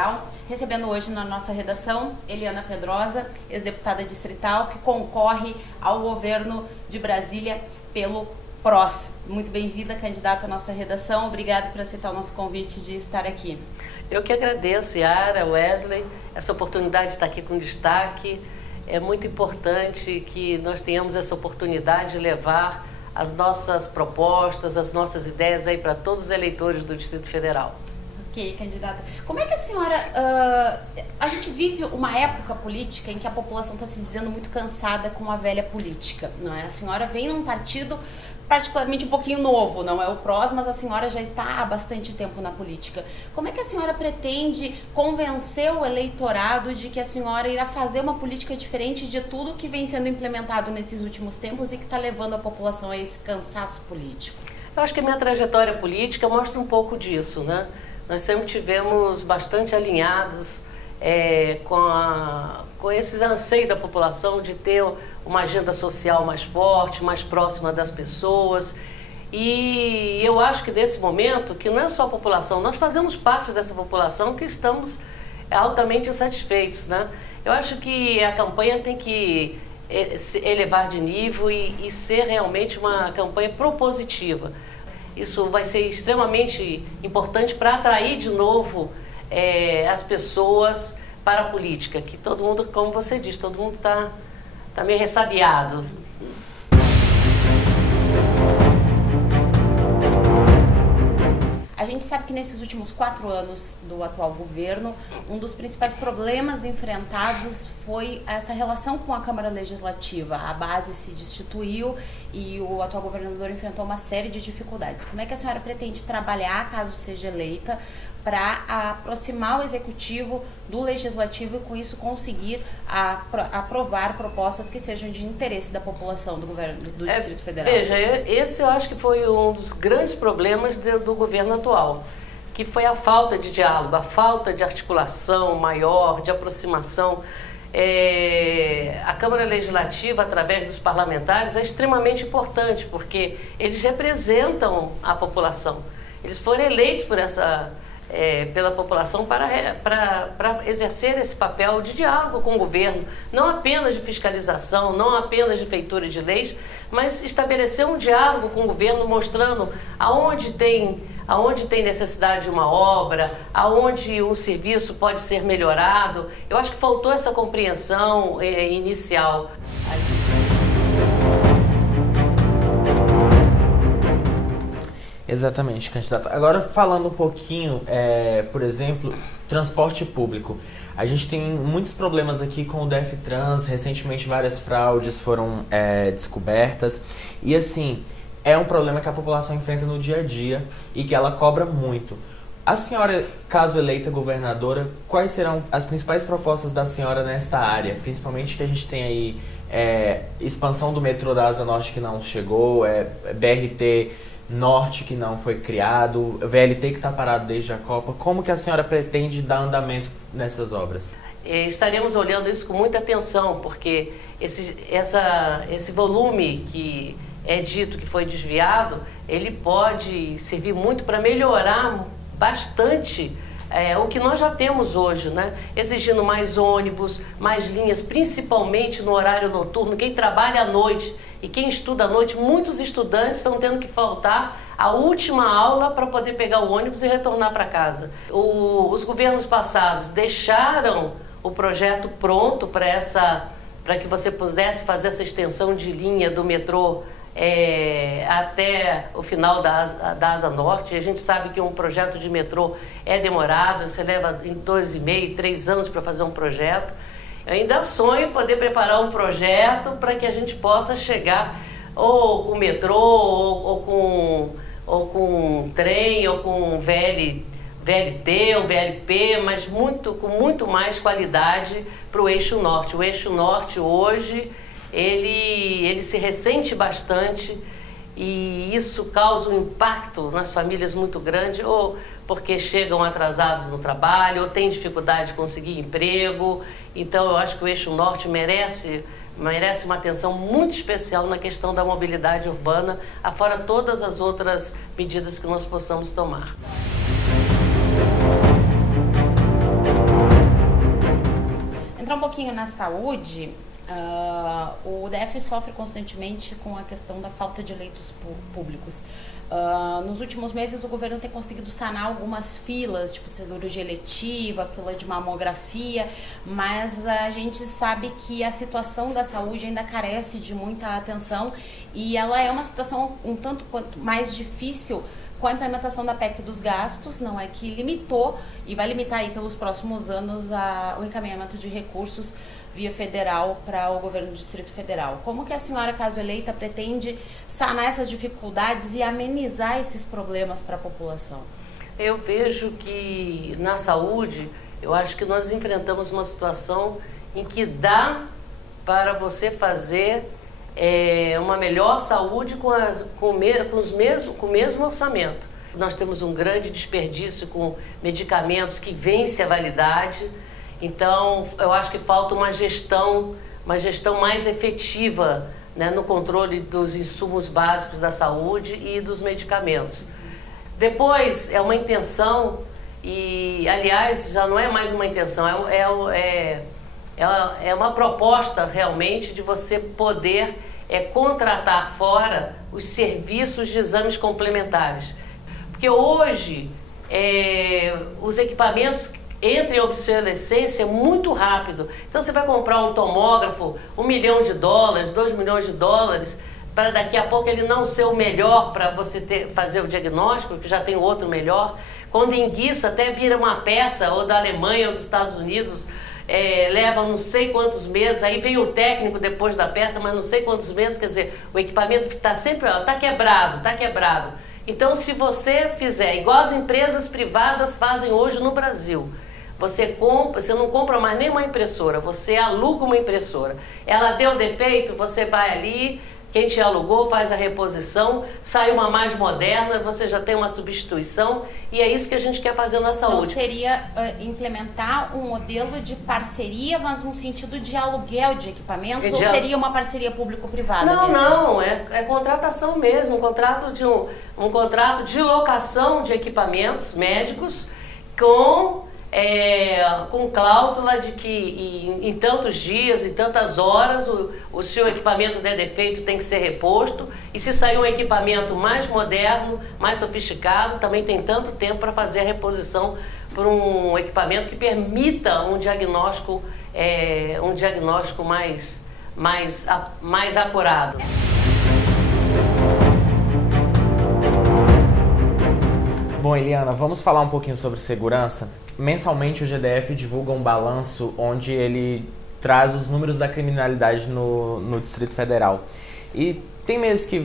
Federal, recebendo hoje na nossa redação Eliana Pedrosa, ex-deputada distrital, que concorre ao governo de Brasília pelo PROS. Muito bem-vinda, candidata à nossa redação. Obrigada por aceitar o nosso convite de estar aqui. Eu que agradeço, Yara, Wesley, essa oportunidade de estar aqui com destaque. É muito importante que nós tenhamos essa oportunidade de levar as nossas propostas, as nossas ideias aí para todos os eleitores do Distrito Federal. Ok, candidata. Como é que a senhora... a gente vive uma época política em que a população está se dizendo muito cansada com a velha política, não é? A senhora vem num partido particularmente um pouquinho novo, não é o PROS, mas a senhora já está há bastante tempo na política. Como é que a senhora pretende convencer o eleitorado de que a senhora irá fazer uma política diferente de tudo que vem sendo implementado nesses últimos tempos e que está levando a população a esse cansaço político? Eu acho que a minha trajetória política mostra um pouco disso, né? Nós sempre tivemos bastante alinhados com esses anseios da população de ter uma agenda social mais forte, mais próxima das pessoas. E eu acho que nesse momento, que não é só a população, nós fazemos parte dessa população que estamos altamente insatisfeitos, né? Eu acho que a campanha tem que elevar de nível e ser realmente uma campanha propositiva. Isso vai ser extremamente importante para atrair de novo as pessoas para a política, que todo mundo, como você diz, todo mundo está meio ressabiado. A gente sabe que nesses últimos 4 anos do atual governo, um dos principais problemas enfrentados foi essa relação com a Câmara Legislativa. A base se destituiu e o atual governador enfrentou uma série de dificuldades. Como é que a senhora pretende trabalhar, caso seja eleita, para aproximar o Executivo do Legislativo e com isso conseguir aprovar propostas que sejam de interesse da população do governo do Distrito Federal? Veja, esse eu acho que foi um dos grandes problemas do governo atual, que foi a falta de diálogo, a falta de articulação maior, de aproximação. A Câmara Legislativa, através dos parlamentares, é extremamente importante, porque eles representam a população. Eles foram eleitos pela população para exercer esse papel de diálogo com o governo, não apenas de fiscalização, não apenas de feitura de leis, mas estabelecer um diálogo com o governo, mostrando aonde tem necessidade de uma obra, aonde um serviço pode ser melhorado. Eu acho que faltou essa compreensão inicial. Exatamente, candidata. Agora falando um pouquinho, por exemplo, transporte público. A gente tem muitos problemas aqui com o DF-Trans, recentemente várias fraudes foram descobertas e assim, é um problema que a população enfrenta no dia a dia e que ela cobra muito. A senhora, caso eleita governadora, quais serão as principais propostas da senhora nesta área? Principalmente que a gente tem aí expansão do metrô da Asa Norte que não chegou, BRT Norte que não foi criado, VLT que está parado desde a Copa. Como que a senhora pretende dar andamento nessas obras? Estaremos olhando isso com muita atenção, porque esse volume que é dito que foi desviado, ele pode servir muito para melhorar bastante o que nós já temos hoje, né? Exigindo mais ônibus, mais linhas, principalmente no horário noturno. Quem trabalha à noite e quem estuda à noite, muitos estudantes estão tendo que faltar a última aula para poder pegar o ônibus e retornar para casa. Os governos passados deixaram o projeto pronto para que você pudesse fazer essa extensão de linha do metrô até o final da Asa Norte. A gente sabe que um projeto de metrô é demorado, você leva 2,5, 3 anos para fazer um projeto. Eu ainda sonho em poder preparar um projeto para que a gente possa chegar ou com metrô, ou com trem, ou com VLT ou VLP, mas com muito mais qualidade para o Eixo Norte. O Eixo Norte hoje, ele se ressente bastante e isso causa um impacto nas famílias muito grande, ou porque chegam atrasados no trabalho, ou têm dificuldade de conseguir emprego. Então eu acho que o Eixo Norte merece uma atenção muito especial na questão da mobilidade urbana, afora todas as outras medidas que nós possamos tomar. entrar um pouquinho na saúde, o DF sofre constantemente com a questão da falta de leitos públicos. Nos últimos meses o governo tem conseguido sanar algumas filas, tipo cirurgia eletiva, fila de mamografia, mas a gente sabe que a situação da saúde ainda carece de muita atenção e ela é uma situação um tanto quanto mais difícil com a implementação da PEC dos gastos, não é que limitou e vai limitar aí pelos próximos anos o encaminhamento de recursos via federal para o governo do Distrito Federal. Como que a senhora, caso eleita, pretende sanar essas dificuldades e amenizar esses problemas para a população? Eu vejo que na saúde, eu acho que nós enfrentamos uma situação em que dá para você fazer uma melhor saúde com o mesmo orçamento. Nós temos um grande desperdício com medicamentos que vencem a validade, então eu acho que falta uma gestão mais efetiva, né, no controle dos insumos básicos da saúde e dos medicamentos. Depois é uma intenção, e aliás já não é mais uma intenção, é uma proposta realmente de você poder contratar fora os serviços de exames complementares. Porque hoje os equipamentos entram em obsolescência muito rápido. Então você vai comprar um tomógrafo, $1 milhão, $2 milhões, para daqui a pouco ele não ser o melhor para você fazer o diagnóstico, que já tem outro melhor. Quando enguiça, até vira uma peça, ou da Alemanha ou dos Estados Unidos, leva não sei quantos meses, aí vem o técnico depois da peça, mas não sei quantos meses, quer dizer, o equipamento está sempre, está quebrado. Então, se você fizer igual as empresas privadas fazem hoje no Brasil, você não compra mais nenhuma impressora, você aluga uma impressora. Ela deu defeito, você vai ali, quem te alugou faz a reposição, sai uma mais moderna, você já tem uma substituição, e é isso que a gente quer fazer na saúde. Então seria implementar um modelo de parceria, mas no sentido de aluguel de equipamentos, ou seria uma parceria público-privada? Não, é contratação mesmo, um contrato de locação de equipamentos médicos com cláusula de que em tantos dias e tantas horas o seu equipamento der defeito tem que ser reposto, e se sair um equipamento mais moderno, mais sofisticado, também tem tanto tempo para fazer a reposição por um equipamento que permita um diagnóstico mais acurado. Bom, Eliana, vamos falar um pouquinho sobre segurança? Mensalmente o GDF divulga um balanço onde ele traz os números da criminalidade no Distrito Federal. E tem meses que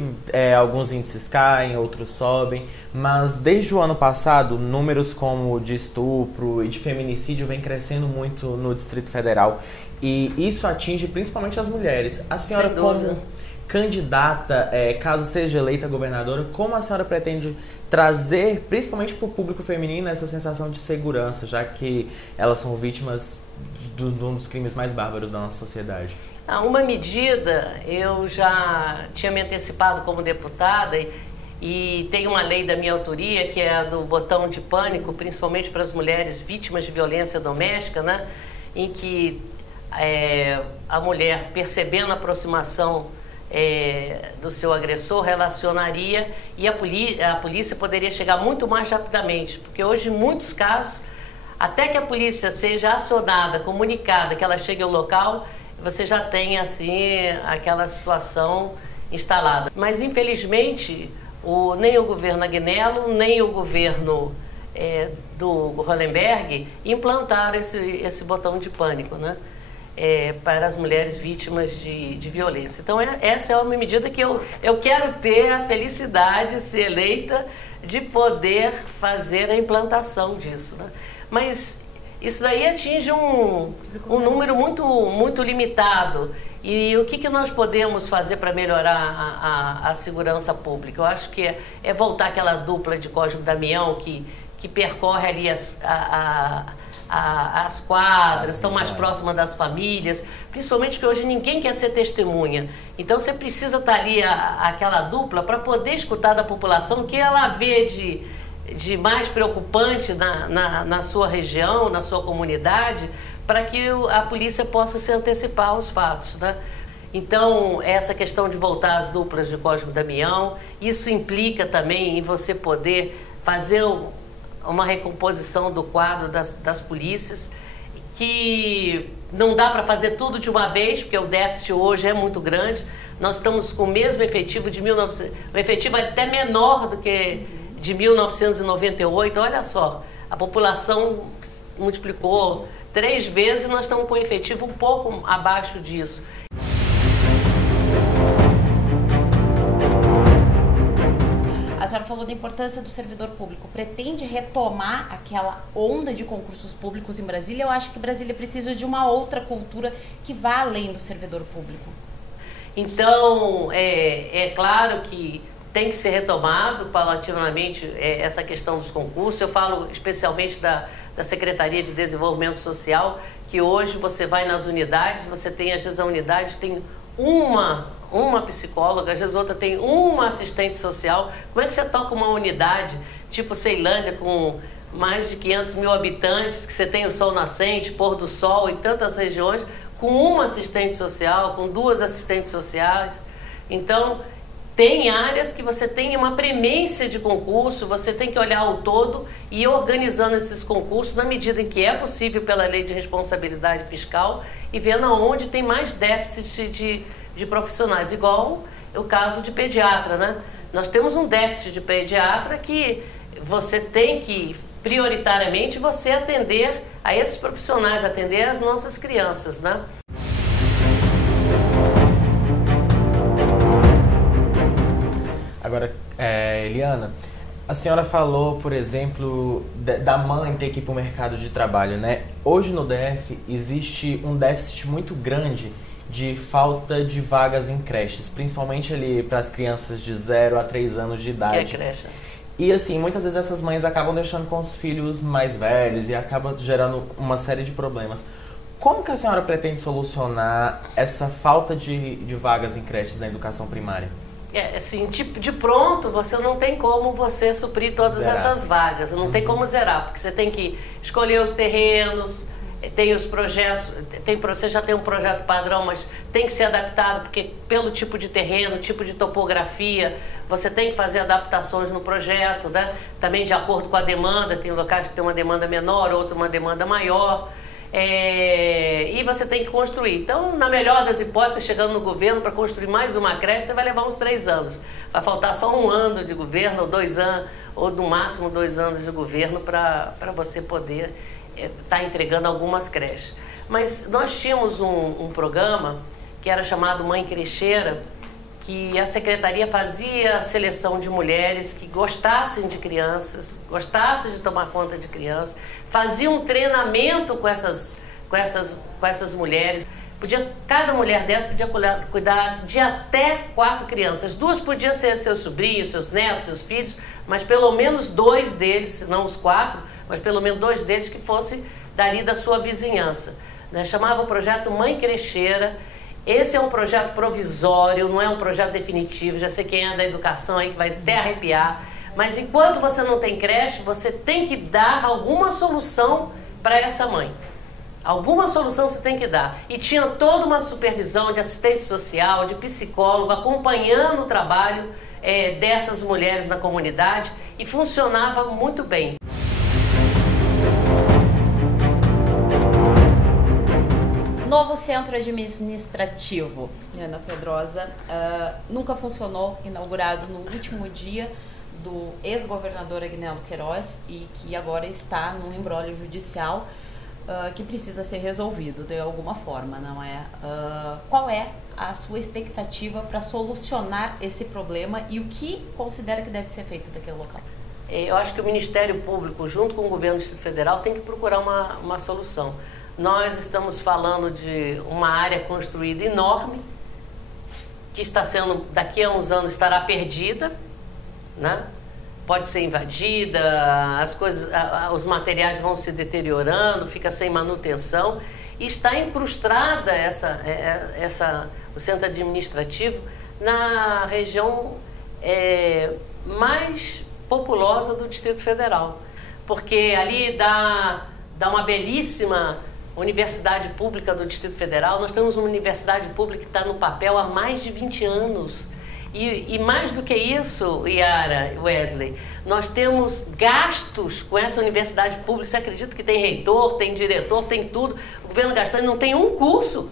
alguns índices caem, outros sobem, mas desde o ano passado, números como de estupro e de feminicídio vem crescendo muito no Distrito Federal. E isso atinge principalmente as mulheres. A senhora, como candidata, caso seja eleita governadora, como a senhora pretende trazer, principalmente para o público feminino, essa sensação de segurança, já que elas são vítimas de um dos crimes mais bárbaros da nossa sociedade? Uma medida, eu já tinha me antecipado como deputada e tem uma lei da minha autoria, que é a do botão de pânico, principalmente para as mulheres vítimas de violência doméstica, né, em que a mulher, percebendo a aproximação do seu agressor, relacionaria, e a polícia poderia chegar muito mais rapidamente, porque hoje em muitos casos, até que a polícia seja acionada, comunicada, que ela chegue ao local, você já tem assim aquela situação instalada. Mas infelizmente nem o governo Agnello, nem o governo do Hollenberg implantaram esse botão de pânico, né? Para as mulheres vítimas de violência. Então essa é uma medida que eu quero ter a felicidade, se eleita, de poder fazer a implantação disso, né? Mas isso daí atinge um número muito limitado. E o que nós podemos fazer para melhorar a segurança pública? Eu acho que é voltar aquela dupla de Cosme e Damião que percorre ali as quadras, estão mais próximas das famílias, principalmente porque hoje ninguém quer ser testemunha. Então você precisa estar ali aquela dupla para poder escutar da população o que ela vê de mais preocupante na sua região, na sua comunidade, para que a polícia possa se antecipar aos fatos, né? Então, essa questão de voltar às duplas de Cosme e Damião, isso implica também em você poder fazer uma recomposição do quadro das polícias, que não dá para fazer tudo de uma vez, porque o déficit hoje é muito grande. Nós estamos com o mesmo efetivo de 1900, o efetivo é até menor do que de 1998. Olha só, a população multiplicou 3 vezes e nós estamos com o efetivo um pouco abaixo disso. A senhora falou da importância do servidor público. Pretende retomar aquela onda de concursos públicos em Brasília? Eu acho que Brasília precisa de uma outra cultura que vá além do servidor público. Então, é claro que tem que ser retomado paulatinamente essa questão dos concursos. Eu falo especialmente da Secretaria de Desenvolvimento Social, que hoje você vai nas unidades, você tem, às vezes a unidade tem uma psicóloga, às vezes outra tem uma assistente social. Como é que você toca uma unidade, tipo Ceilândia, com mais de 500 mil habitantes, que você tem o sol nascente, pôr do sol em tantas regiões, com uma assistente social, com 2 assistentes sociais? Então, tem áreas que você tem uma premência de concurso, você tem que olhar o todo e ir organizando esses concursos na medida em que é possível pela lei de responsabilidade fiscal e vendo onde tem mais déficit de profissionais, igual o caso de pediatra, né? Nós temos um déficit de pediatra que você tem que, prioritariamente, você atender a esses profissionais, atender as nossas crianças, né? Agora, Eliana, a senhora falou, por exemplo, da mãe ter que ir para o mercado de trabalho, né? Hoje no DF existe um déficit muito grande de falta de vagas em creches, principalmente ali para as crianças de 0 a 3 anos de idade. Que é creche? E assim, muitas vezes essas mães acabam deixando com os filhos mais velhos e acaba gerando uma série de problemas. Como que a senhora pretende solucionar essa falta de vagas em creches na educação primária? Assim, de pronto, você não tem como você suprir todas essas vagas, não tem como zerar, porque você tem que escolher os terrenos, tem os projetos, você já tem um projeto padrão, mas tem que ser adaptado, porque pelo tipo de terreno, tipo de topografia, você tem que fazer adaptações no projeto, né? Também de acordo com a demanda, tem locais que tem uma demanda menor, outro uma demanda maior. E você tem que construir. Então, na melhor das hipóteses, chegando no governo para construir mais uma creche, você vai levar uns 3 anos. Vai faltar só 1 ano de governo, ou 2 anos, ou no máximo 2 anos de governo para você poder estar entregando algumas creches. Mas nós tínhamos um programa que era chamado Mãe Crecheira, que a secretaria fazia a seleção de mulheres que gostassem de crianças, gostassem de tomar conta de crianças, fazia um treinamento com essas mulheres. Cada mulher dessa podia cuidar de até 4 crianças. 2 podiam ser seus sobrinhos, seus netos, seus filhos, mas pelo menos 2 deles, se não os 4, mas pelo menos 2 deles que fossem dali da sua vizinhança, né? Chamava o projeto Mãe Crecheira. Esse é um projeto provisório, não é um projeto definitivo. Já sei quem é da educação aí que vai até arrepiar. Mas enquanto você não tem creche, você tem que dar alguma solução para essa mãe. Alguma solução você tem que dar. E tinha toda uma supervisão de assistente social, de psicólogo, acompanhando o trabalho dessas mulheres na comunidade, e funcionava muito bem. Novo centro administrativo, Ana Pedrosa, nunca funcionou, inaugurado no último dia do ex-governador Agnello Queiroz e que agora está num imbróglio judicial que precisa ser resolvido de alguma forma, não é? Qual é a sua expectativa para solucionar esse problema e o que considera que deve ser feito daquele local? Eu acho que o Ministério Público, junto com o governo do Distrito Federal, tem que procurar uma solução. Nós estamos falando de uma área construída enorme, que está sendo, daqui a uns anos, estará perdida, né? Pode ser invadida, os materiais vão se deteriorando, fica sem manutenção, e está incrustada o centro administrativo na região mais populosa do Distrito Federal, porque ali dá uma belíssima Universidade Pública do Distrito Federal, nós temos uma universidade pública que está no papel há mais de 20 anos. E mais do que isso, Yara, Wesley, nós temos gastos com essa universidade pública. Você acredita que tem reitor, tem diretor, tem tudo. O governo gastando não tem um curso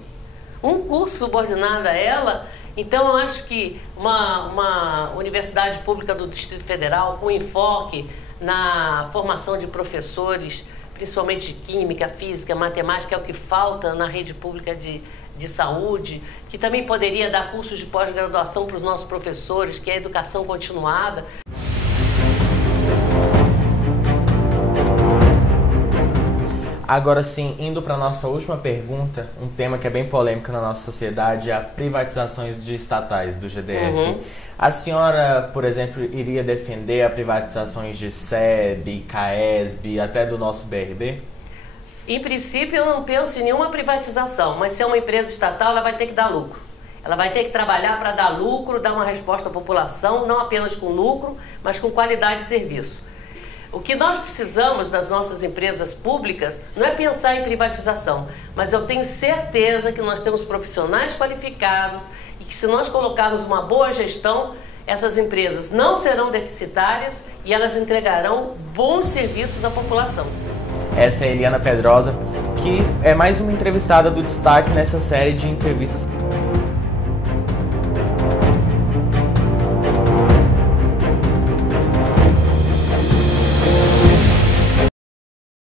subordinado a ela. Então, eu acho que uma universidade pública do Distrito Federal, com enfoque na formação de professores, principalmente de química, física, matemática, é o que falta na rede pública de saúde, que também poderia dar cursos de pós-graduação para os nossos professores, que é a educação continuada. Agora sim, indo para a nossa última pergunta, um tema que é bem polêmico na nossa sociedade é a privatizações de estatais do GDF. A senhora, por exemplo, iria defender a privatizações de SEB, CAESB, até do nosso BRB? Em princípio, eu não penso em nenhuma privatização, mas se é uma empresa estatal, ela vai ter que dar lucro. Ela vai ter que trabalhar para dar lucro, dar uma resposta à população, não apenas com lucro, mas com qualidade de serviço. O que nós precisamos das nossas empresas públicas não é pensar em privatização, mas eu tenho certeza que nós temos profissionais qualificados e que se nós colocarmos uma boa gestão, essas empresas não serão deficitárias e elas entregarão bons serviços à população. Essa é a Eliana Pedrosa, que é mais uma entrevistada do Destaque nessa série de entrevistas